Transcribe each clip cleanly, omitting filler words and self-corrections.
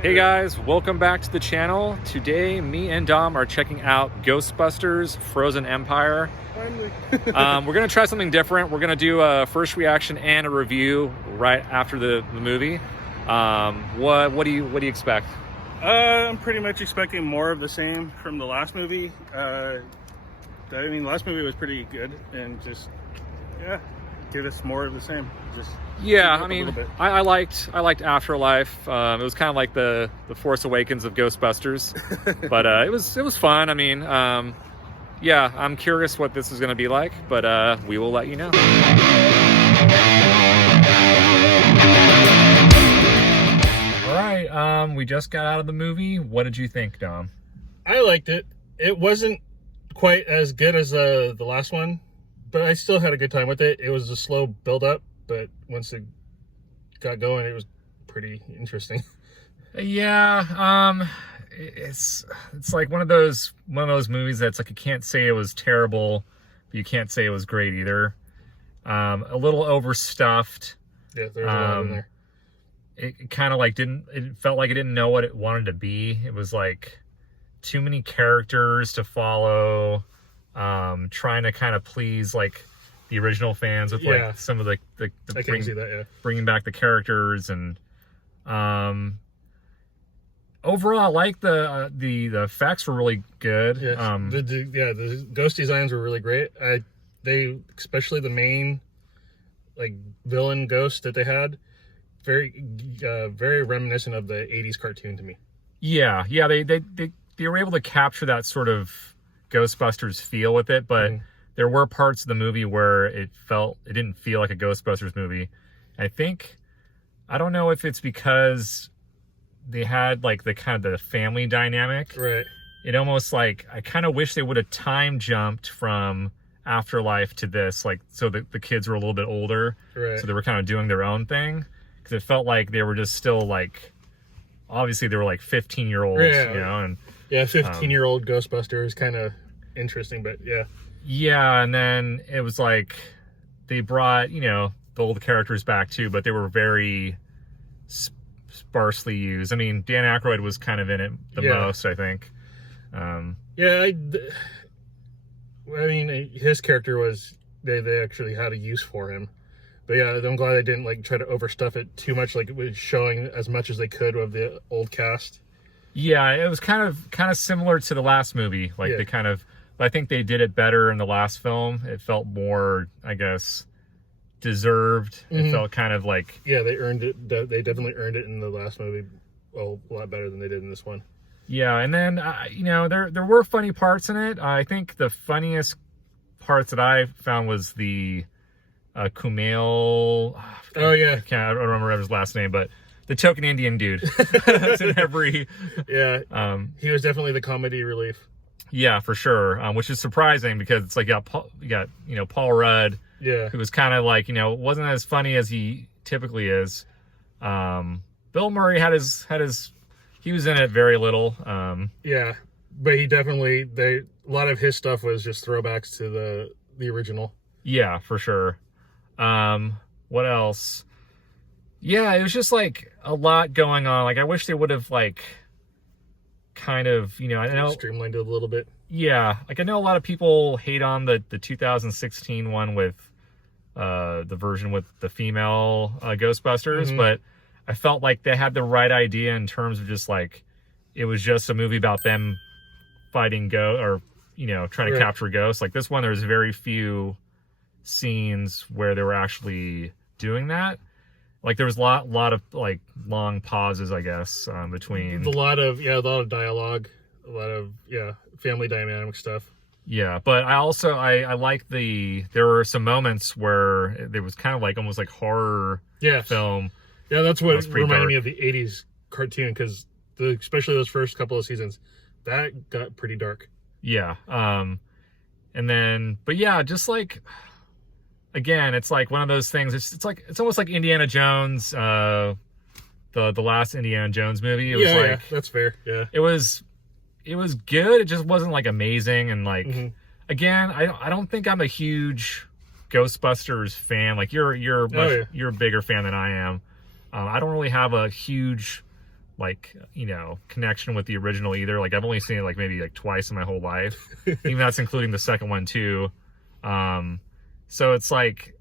Hey guys, welcome back to the channel. Today, me and Dom are checking out Ghostbusters Frozen Empire. Finally. We're gonna try something different. We're gonna do a first reaction and a review right after the movie. What do you expect? I'm pretty much expecting more of the same from the last movie. The last movie was pretty good, and just give us more of the same. Just I liked Afterlife. It was kind of like the Force Awakens of Ghostbusters, but it was fun. I'm curious what this is going to be like, but we will let you know. All right, we just got out of the movie. What did you think, Dom? I liked it. It wasn't quite as good as the last one, but I still had a good time with it. It was a slow build up, but once it got going, it was pretty interesting. Yeah, it's like one of those movies that's like you can't say it was terrible, but you can't say it was great either. A little overstuffed. Yeah, there was a lot in there. It kind of like it felt like it didn't know what it wanted to be. It was like too many characters to follow, trying to kind of please like the original fans with like some of the I can see that, bringing back the characters, and overall I like the effects were really good. The ghost designs were really great. They especially the main like villain ghost that they had, very reminiscent of the 80s cartoon to me. They were able to capture that sort of Ghostbusters feel with it, but there were parts of the movie where it didn't feel like a Ghostbusters movie. I don't know if it's because they had like the kind of the family dynamic. Right. It almost like, I kind of wish they would have time jumped from Afterlife to this, like, so that the kids were a little bit older. Right. So they were kind of doing their own thing. Because it felt like they were just still like, obviously they were like 15-year-olds, you know, and 15-year-old Ghostbuster is kind of interesting, but yeah, and then it was like they brought, the old characters back too, but they were very sparsely used. I mean, Dan Aykroyd was kind of in it the most, I think. His character was, they actually had a use for him. But yeah, I'm glad they didn't like try to overstuff it too much, like it was showing as much as they could of the old cast. Yeah, it was kind of similar to the last movie. Like I think they did it better in the last film. It felt more, I guess, deserved. It felt kind of like... Yeah, they earned it. They definitely earned it in the last movie a lot better than they did in this one. Yeah, and then, there were funny parts in it. I think the funniest parts that I found was the Kumail... Oh, yeah. I don't remember his last name, but the token Indian dude. That's in every... Yeah, he was definitely the comedy relief. Yeah, for sure. Which is surprising because it's like you got Paul Rudd, who was kind of like wasn't as funny as he typically is. Bill Murray had his he was in it very little. But he definitely a lot of his stuff was just throwbacks to the original. Yeah, for sure. What else? Yeah, it was just like a lot going on. Like I wish they would have like kind of, I know, streamlined it a little bit. Yeah, like I know a lot of people hate on the 2016 one with the version with the female Ghostbusters, but I felt like they had the right idea in terms of just like it was just a movie about them fighting trying to capture ghosts. Like this one, there's very few scenes where they were actually doing that. Like there was a lot of like long pauses, I guess, between a lot of dialogue, a lot of family dynamic stuff. Yeah, but I like there were some moments where there was kind of like almost like horror film. Yeah, that's what reminded me of the 80s cartoon, because especially those first couple of seasons, that got pretty dark. Yeah, and then just like. Again, it's like one of those things. It's almost like Indiana Jones, the last Indiana Jones movie. It was that's fair. Yeah, it was good. It just wasn't like amazing. And like again, I don't think I'm a huge Ghostbusters fan. Like you're a bigger fan than I am. I don't really have a huge like, you know, connection with the original either. Like I've only seen it like maybe like twice in my whole life. Even that's including the second one too. So it's like,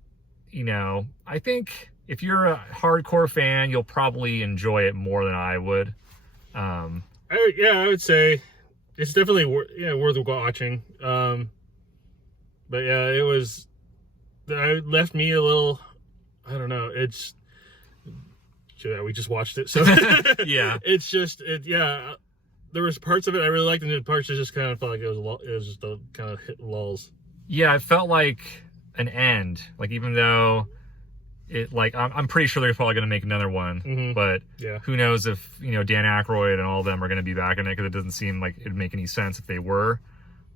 you know, I think if you're a hardcore fan, you'll probably enjoy it more than I would. I would say it's definitely worth watching. But yeah, it left me a little, I don't know. We just watched it, so yeah. It's just there was parts of it I really liked, and the parts that just kind of felt like it was just a kind of hit lulls. Yeah, it felt like an end. Like even though it, like I'm pretty sure they're probably going to make another one, but who knows if, you know, Dan Aykroyd and all of them are going to be back in it, because it doesn't seem like it'd make any sense if they were.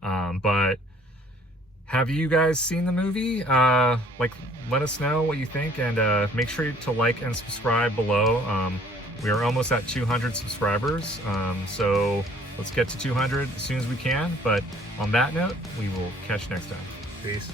But have you guys seen the movie? Like, let us know what you think, and make sure to like and subscribe below. We are almost at 200 subscribers, so let's get to 200 as soon as we can. But on that note, we will catch you next time. Peace.